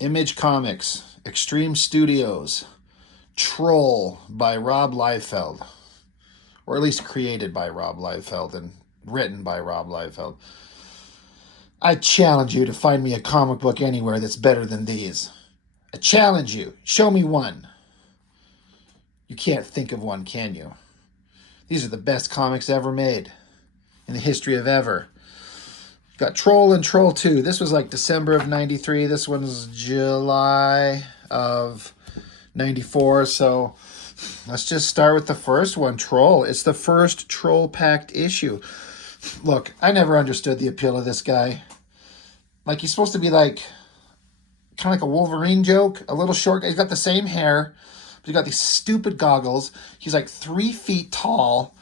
Image Comics, Extreme Studios, Troll by Rob Liefeld, or at least created by Rob Liefeld and written by Rob Liefeld. I challenge you to find me a comic book anywhere that's better than these. I challenge you. Show me one. You can't think of one, can you? These are the best comics ever made in the history of ever. You've got Troll and Troll 2. This was like December of 93. This one's July of 94. So let's just start with the first one, Troll. It's the first Troll-packed issue. Look, I never understood the appeal of this guy. Like, he's supposed to be like, kind of like a Wolverine joke. A little short guy. He's got the same hair. But he's got these stupid goggles. He's like 3 feet tall.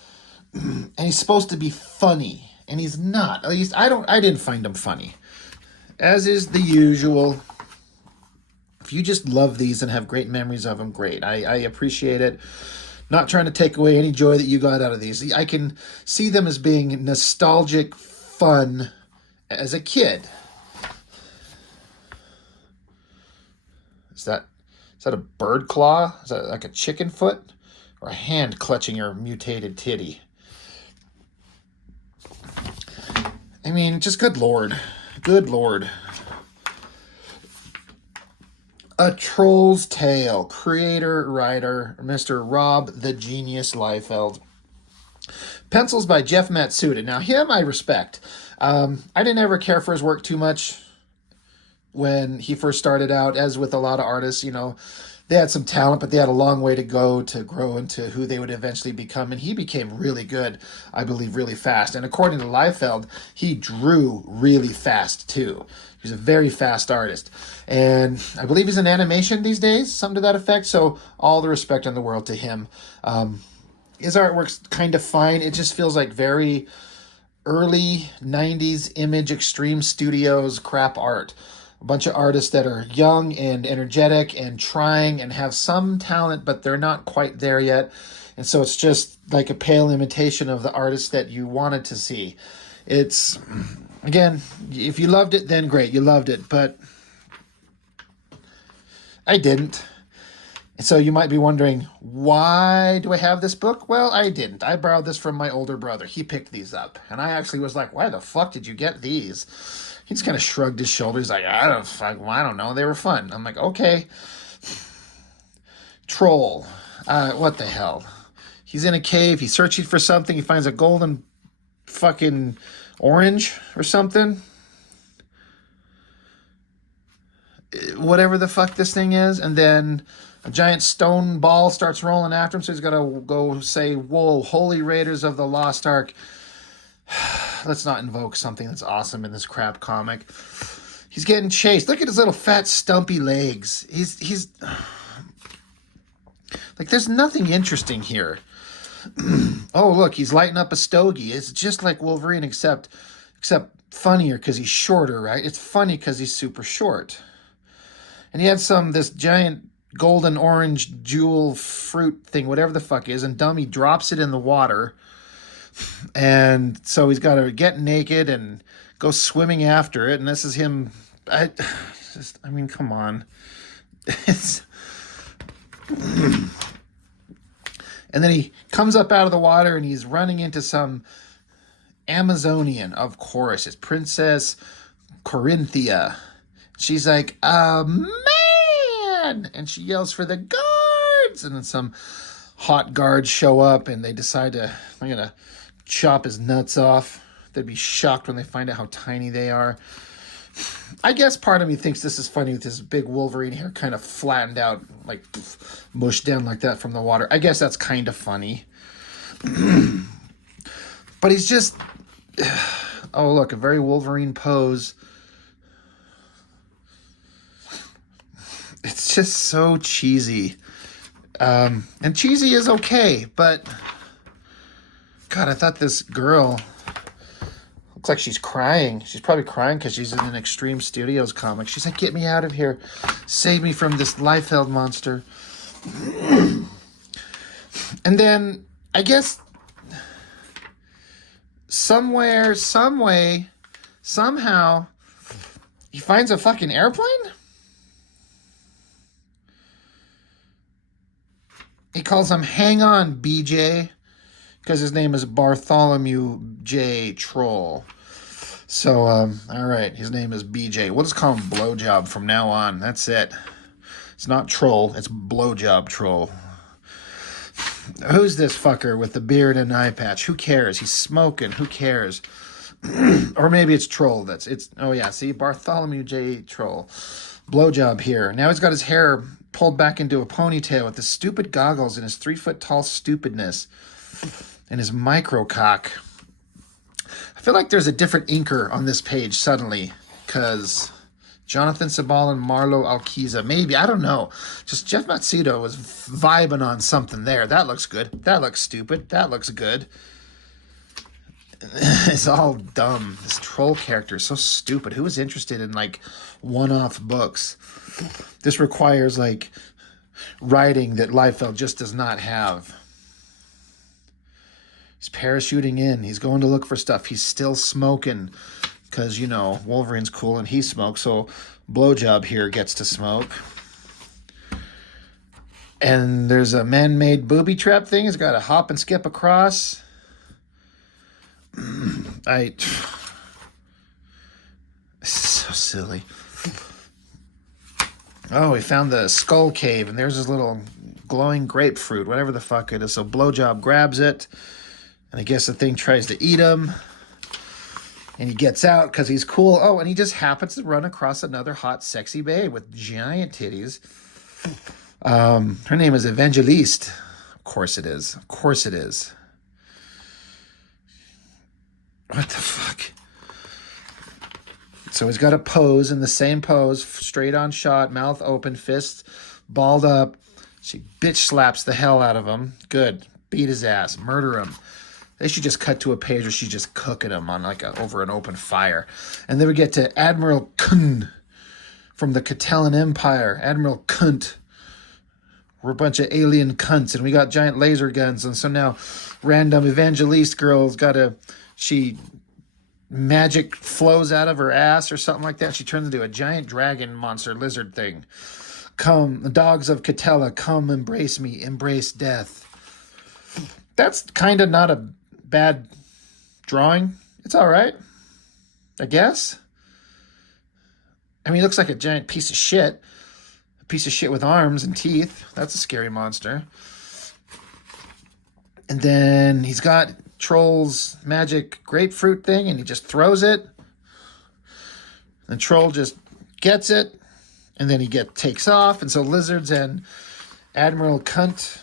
And he's supposed to be funny. And he's not. At least I didn't find him funny. As is the usual. If you just love these and have great memories of them, great. I appreciate it. Not trying to take away any joy that you got out of these. I can see them as being nostalgic fun as a kid. Is that a bird claw? Is that like a chicken foot? Or a hand clutching your mutated titty? I mean, just good lord. Good lord. A Troll's Tale. Creator, writer, Mr. Rob the Genius Liefeld. Pencils by Jeff Matsuda. Now, him I respect. I didn't ever care for his work too much when he first started out. As with a lot of artists, you know, they had some talent, but they had a long way to go to grow into who they would eventually become. And he became really good, I believe, really fast. And according to Liefeld, he drew really fast, too. He's a very fast artist. And I believe he's in animation these days, something to that effect. So all the respect in the world to him. His artwork's kind of fine. It just feels like very early 90s Image Extreme Studios crap art. A bunch of artists that are young and energetic and trying and have some talent, but they're not quite there yet. And so it's just like a pale imitation of the artists that you wanted to see. It's, again, if you loved it, then great, you loved it. But I didn't. So you might be wondering, why do I have this book? Well, I didn't. I borrowed this from my older brother. He picked these up. And I actually was like, why the fuck did you get these? He just kind of shrugged his shoulders like, I don't know. They were fun. I'm like, okay. Troll. What the hell? He's in a cave. He's searching for something. He finds a golden fucking orange or something. Whatever the fuck this thing is. And then a giant stone ball starts rolling after him. So he's got to go say, whoa, holy raiders of the Lost Ark. Let's not invoke something that's awesome in this crap comic. He's getting chased. Look at his little fat stumpy legs. He's like, there's nothing interesting here. Oh, look, he's lighting up a stogie. It's just like Wolverine, except funnier because he's shorter, right? It's funny because he's super short. And he had this giant golden orange jewel fruit thing, whatever the fuck is, and Dummy drops it in the water. And so he's got to get naked and go swimming after it. And this is him. I mean, come on. It's... And then he comes up out of the water and he's running into some Amazonian, of course. It's Princess Corinthia. She's like, man! And she yells for the guards. And then some hot guards show up and they decide I'm going to chop his nuts off. They'd be shocked when they find out how tiny they are. I guess part of me thinks this is funny with his big Wolverine hair kind of flattened out, like mushed down like that from the water. I guess that's kind of funny. But he's just... Oh, look, a very Wolverine pose. It's just so cheesy. And cheesy is okay, but... God, I thought this girl... Looks like she's crying. She's probably crying because she's in an Extreme Studios comic. She's like, get me out of here. Save me from this Liefeld monster. And then, I guess, somewhere, some way, somehow, he finds a fucking airplane? He calls him Hang On, BJ, because his name is Bartholomew J. Troll. So, all right, his name is BJ. We'll just call him Blowjob from now on. That's it. It's not Troll, it's Blowjob Troll. Who's this fucker with the beard and eye patch? Who cares? He's smoking. Who cares? Or maybe it's Troll. Oh yeah, see, Bartholomew J. Troll. Blowjob here. Now he's got his hair pulled back into a ponytail with his stupid goggles and his 3-foot-tall stupidness and his micro cock. I feel like there's a different inker on this page suddenly, because Jonathan Sabal and Marlo Alquiza, maybe, I don't know. Just Jeff Matsuda was vibing on something there. That looks good. That looks stupid. That looks good. It's all dumb. This troll character is so stupid. Who is interested in, like, one-off books? This requires, like, writing that Liefeld just does not have. He's parachuting in. He's going to look for stuff. He's still smoking because, you know, Wolverine's cool and he smokes. So Blowjob here gets to smoke. And there's a man-made booby trap thing. He's got to hop and skip across. This is so silly. Oh, we found the skull cave, and there's this little glowing grapefruit, whatever the fuck it is. So Blowjob grabs it, and I guess the thing tries to eat him. And he gets out because he's cool. Oh, and he just happens to run across another hot, sexy babe with giant titties. Her name is Evangeliste. Of course it is. Of course it is. What the fuck? So he's got a pose in the same pose, straight on shot, mouth open, fists balled up. She bitch slaps the hell out of him. Good. Beat his ass. Murder him. They should just cut to a page where she's just cooking him on over an open fire. And then we get to Admiral Kunt from the Catalan Empire. Admiral Kunt. We're a bunch of alien cunts, and we got giant laser guns. And so now random Evangeliste girl's got she magic flows out of her ass or something like that. She turns into a giant dragon monster lizard thing. Come, the dogs of Catella, come embrace me, embrace death. That's kind of not a bad drawing. It's all right, I guess. I mean, it looks like a giant piece of shit. A piece of shit with arms and teeth. That's a scary monster. And then he's got Troll's magic grapefruit thing, and he just throws it. And Troll just gets it, and then he takes off. And so Lizards and Admiral Kunt,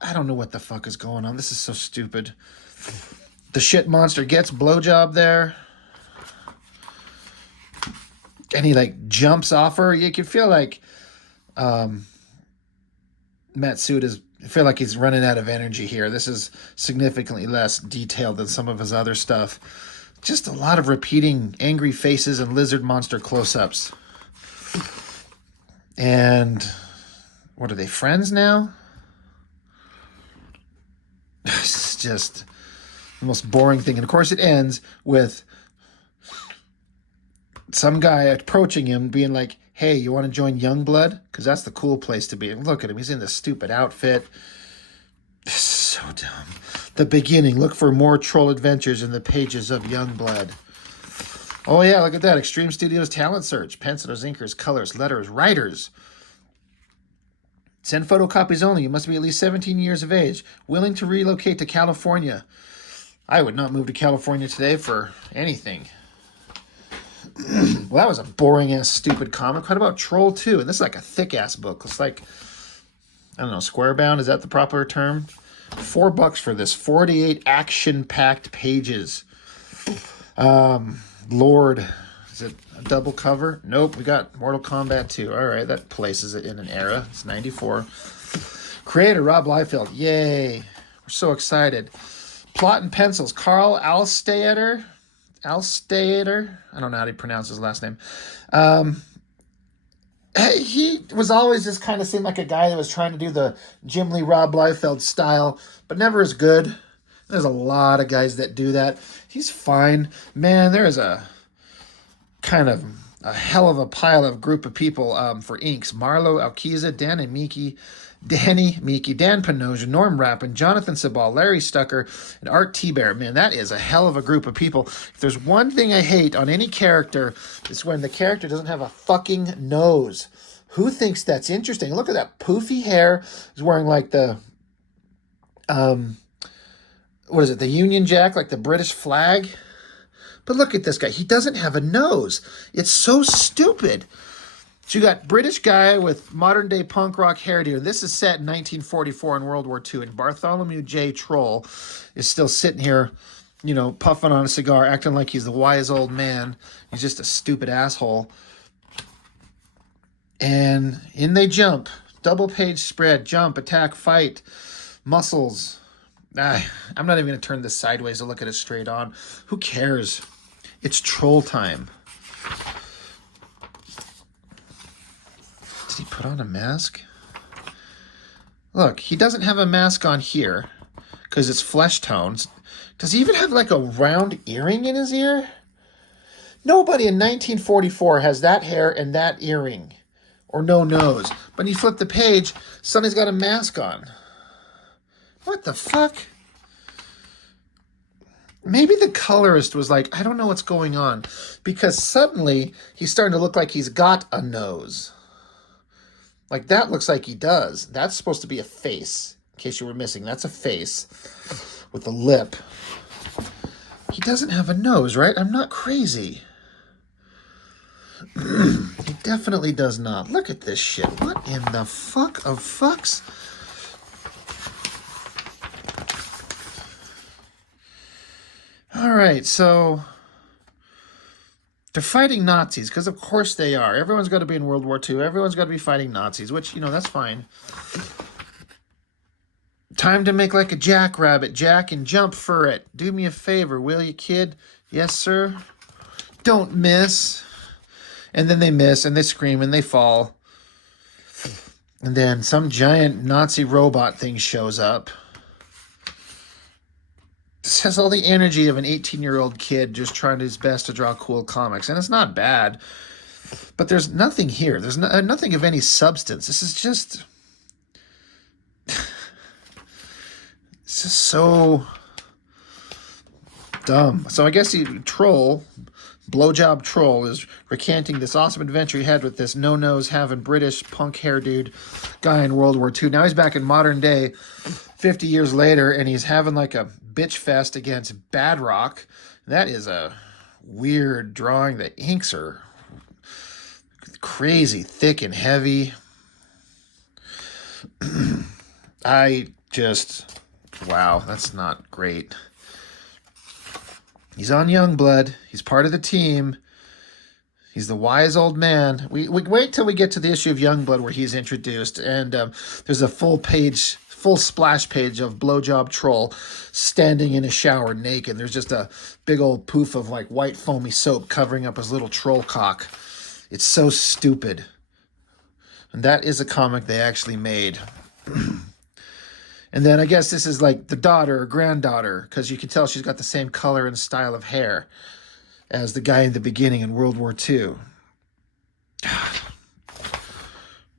I don't know what the fuck is going on. This is so stupid. The shit monster gets Blowjob there, and he like jumps off her. You can feel like Matsuda's. I feel like he's running out of energy here. This is significantly less detailed than some of his other stuff. Just a lot of repeating angry faces and lizard monster close-ups. And what are they, friends now? It's just the most boring thing. And of course it ends with some guy approaching him being like, hey, you want to join Youngblood? Because that's the cool place to be. And look at him. He's in this stupid outfit. So dumb. The beginning. Look for more troll adventures in the pages of Youngblood. Oh, yeah, look at that. Extreme Studios talent search. Pencilers, inkers, colors, letters, writers. Send photocopies only. You must be at least 17 years of age. Willing to relocate to California. I would not move to California today for anything. Well, that was a boring-ass, stupid comic. What about Troll 2? And this is like a thick-ass book. It's like, I don't know, square-bound? Is that the proper term? $4 for this. 48 action-packed pages. Lord. Is it a double cover? Nope, we got Mortal Kombat 2. All right, that places it in an era. It's 94. Creator, Rob Liefeld. Yay. We're so excited. Plot and pencils. Carl Alstaeder. I don't know how to pronounce his last name. He was always just kind of seemed like a guy that was trying to do the Jim Lee Rob Liefeld style, but never as good. There's a lot of guys that do that. He's fine. Man, there is a kind of a hell of a pile of group of people for inks. Marlo Alquiza, Danny Miki, Dan Panoja, Norm Rappin, Jonathan Sabal, Larry Stucker, and Art T-Bear. Man, that is a hell of a group of people. If there's one thing I hate on any character, it's when the character doesn't have a fucking nose. Who thinks that's interesting? Look at that poofy hair. He's wearing like the, what is it, the Union Jack, like the British flag? But look at this guy. He doesn't have a nose. It's so stupid. So you got British guy with modern day punk rock hairdo. This is set in 1944 in World War II. And Bartholomew J. Troll is still sitting here, you know, puffing on a cigar, acting like he's the wise old man. He's just a stupid asshole. And in they jump. Double page spread, jump, attack, fight, muscles. I'm not even going to turn this sideways to look at it straight on. Who cares? It's troll time. Did he put on a mask? Look, he doesn't have a mask on here because it's flesh tones. Does he even have like a round earring in his ear? Nobody in 1944 has that hair and that earring. Or no nose. But you flip the page, Sonny's got a mask on. What the fuck? Maybe the colorist was like, I don't know what's going on. Because suddenly, he's starting to look like he's got a nose. Like, that looks like he does. That's supposed to be a face. In case you were missing, that's a face with a lip. He doesn't have a nose, right? I'm not crazy. He definitely does not. Look at this shit. What in the fuck of fucks? All right, so they're fighting Nazis, because of course they are. Everyone's got to be in World War II. Everyone's got to be fighting Nazis, which, you know, that's fine. Time to make like a jackrabbit, jack and jump for it. Do me a favor, will you, kid? Yes, sir. Don't miss. And then they miss, and they scream, and they fall. And then some giant Nazi robot thing shows up. This has all the energy of an 18-year-old kid just trying his best to draw cool comics. And it's not bad. But there's nothing here. There's nothing of any substance. This is just... It's just so dumb. So I guess Blowjob Troll is recanting this awesome adventure he had with this no-nose having British punk hair dude guy in World War II. Now he's back in modern day 50 years later, and he's having like a bitch fest against Badrock. That is a weird drawing. The inks are crazy thick and heavy. Wow, that's not great. He's on Youngblood. He's part of the team. He's the wise old man. We wait till we get to the issue of Youngblood where he's introduced, and there's a full splash page of Blowjob Troll standing in a shower naked. There's just a big old poof of like white foamy soap covering up his little troll cock. It's so stupid. And that is a comic they actually made. And then I guess this is like the daughter or granddaughter, because you can tell she's got the same color and style of hair as the guy in the beginning in World War II.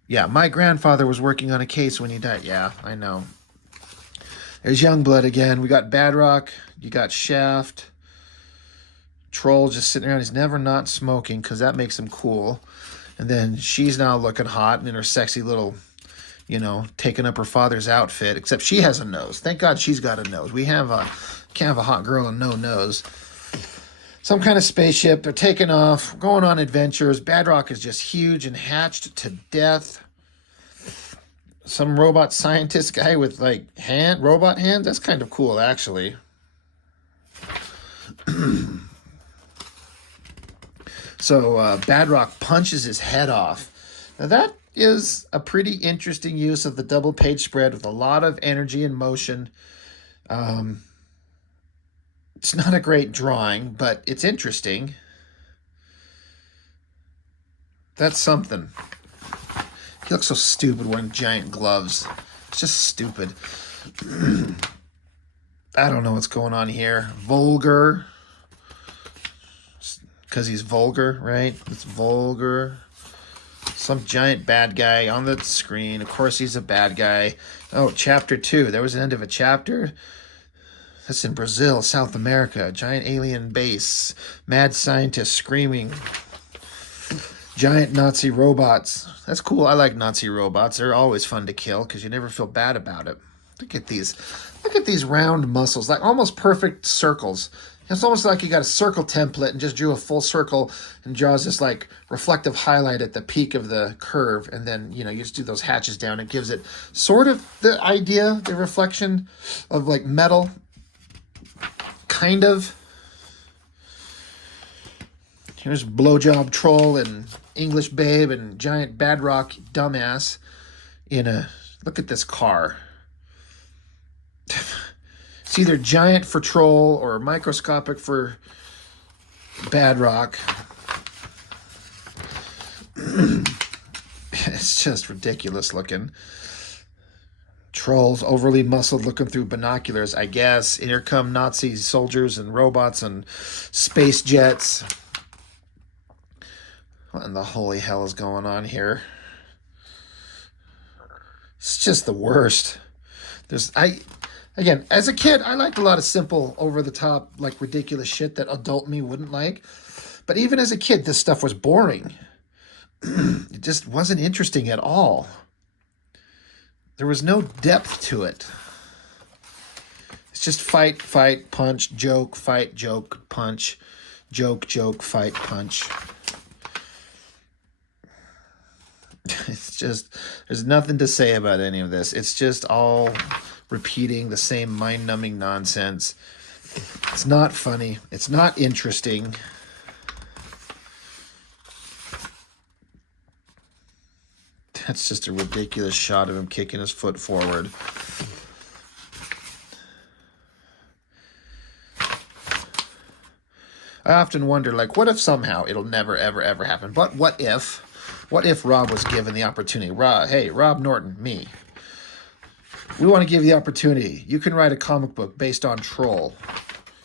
Yeah, my grandfather was working on a case when he died. Yeah, I know. There's Youngblood again. We got Badrock. You got Shaft. Troll just sitting around. He's never not smoking because that makes him cool. And then she's now looking hot in her sexy little... you know, taking up her father's outfit, except she has a nose. Thank God she's got a nose. Can't have a hot girl and no nose. Some kind of spaceship. They're taking off, going on adventures. Badrock is just huge and hatched to death. Some robot scientist guy with, like, robot hands. That's kind of cool, actually. So, Badrock punches his head off. Now, that is a pretty interesting use of the double page spread with a lot of energy and motion. It's not a great drawing, but it's interesting. That's something. He looks so stupid wearing giant gloves. It's just stupid. I don't know what's going on here. Vulgar. because he's vulgar, right? It's vulgar. Some giant bad guy on the screen. Of course, he's a bad guy. Oh, chapter 2. There was an end of a chapter. That's in Brazil, South America. Giant alien base. Mad scientists screaming. Giant Nazi robots. That's cool. I like Nazi robots. They're always fun to kill because you never feel bad about it. Look at these. Look at these round muscles, like almost perfect circles. It's almost like you got a circle template and just drew a full circle and draws this like reflective highlight at the peak of the curve. And then, you just do those hatches down. It gives it sort of the idea, the reflection of like metal. Kind of. Here's Blowjob Troll and English Babe and Giant Badrock Dumbass in a... Look at this car. It's either giant for Troll or microscopic for Badrock. It's just ridiculous looking. Trolls overly muscled looking through binoculars, I guess. Here come Nazi soldiers and robots and space jets. What in the holy hell is going on here? It's just the worst. Again, as a kid, I liked a lot of simple, over-the-top, like ridiculous shit that adult me wouldn't like. But even as a kid, this stuff was boring. It just wasn't interesting at all. There was no depth to it. It's just fight, fight, punch, joke, fight, joke, punch, joke, joke, fight, punch. It's just, there's nothing to say about any of this. It's just all repeating the same mind-numbing nonsense. It's not funny. It's not interesting. That's just a ridiculous shot of him kicking his foot forward. I often wonder, like, what if somehow it'll never, ever, ever happen? But what if Rob was given the opportunity? Hey, Rob Norton, me. We want to give you the opportunity. You can write a comic book based on Troll.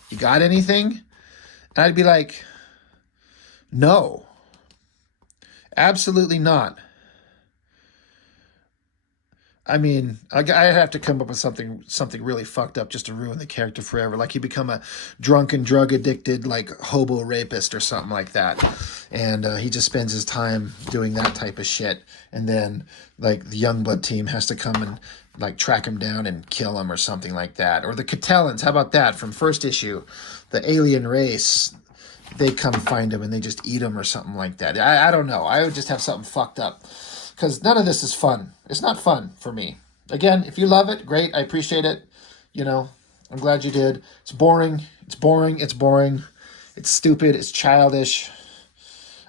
You got anything? And I'd be like, no. Absolutely not. I mean, I'd have to come up with something really fucked up just to ruin the character forever. Like he become a drunken, drug-addicted, like hobo rapist or something like that. And he just spends his time doing that type of shit. And then, like, the Youngblood team has to come and, like, track him down and kill him or something like that. Or the Catalans, how about that? From first issue, the alien race, they come find him and they just eat him or something like that. I don't know. I would just have something fucked up. Because none of this is fun. It's not fun for me. Again, if you love it, great. I appreciate it. I'm glad you did. It's boring. It's boring. It's boring. It's stupid. It's childish.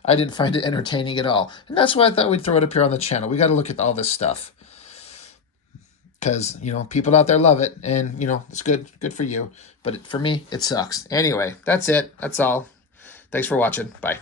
I didn't find it entertaining at all. And that's why I thought we'd throw it up here on the channel. We got to look at all this stuff. Because, people out there love it. And, it's good for you. But for me, it sucks. Anyway, that's it. That's all. Thanks for watching. Bye.